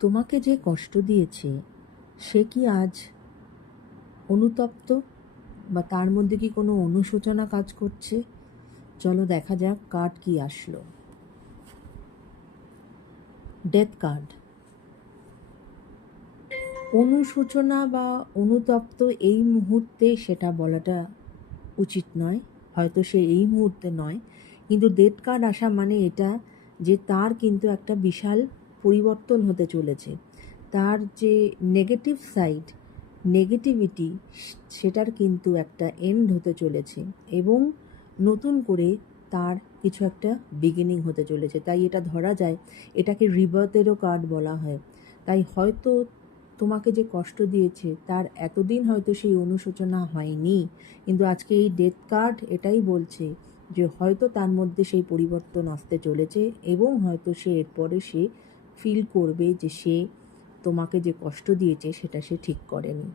তোমাকে যে কষ্ট দিয়েছে সে কি আজ অনুতপ্ত, বা তার মধ্যে কি কোনো অনুশোচনা কাজ করছে? চলো দেখা যাক কার্ড কি আসলো। Death card. অনুশোচনা বা অনুতপ্ত এই মুহূর্তে সেটা বলাটা উচিত নয়, হয়তো সে এই মুহূর্তে নয়, কিন্তু ডেথ কার্ড আসা মানে এটা যে তার কিন্তু একটা বিশাল পরিবর্তন হতে চলেছে। তার যে নেগেটিভ সাইড, নেগেটিভিটি, সেটার কিন্তু একটা এন্ড হতে চলেছে এবং নতুন করে তার কিছু একটা বিগিনিং হতে চলেছে। তাই এটা ধরা যায়, এটাকে রিবার্থেরও কার্ড বলা হয়। তাই হয়তো তোমাকে যে কষ্ট দিয়েছে তার এতদিন হয়তো সেই অনুশোচনা হয়নি, কিন্তু আজকে এই ডেথ কার্ড এটাই বলছে যে হয়তো তার মধ্যে সেই পরিবর্তন আসতে চলেছে এবং হয়তো সে এরপরে সে ফিল করবে যে সে তোমাকে যে কষ্ট দিয়েছে সেটা সে ঠিক করেনি।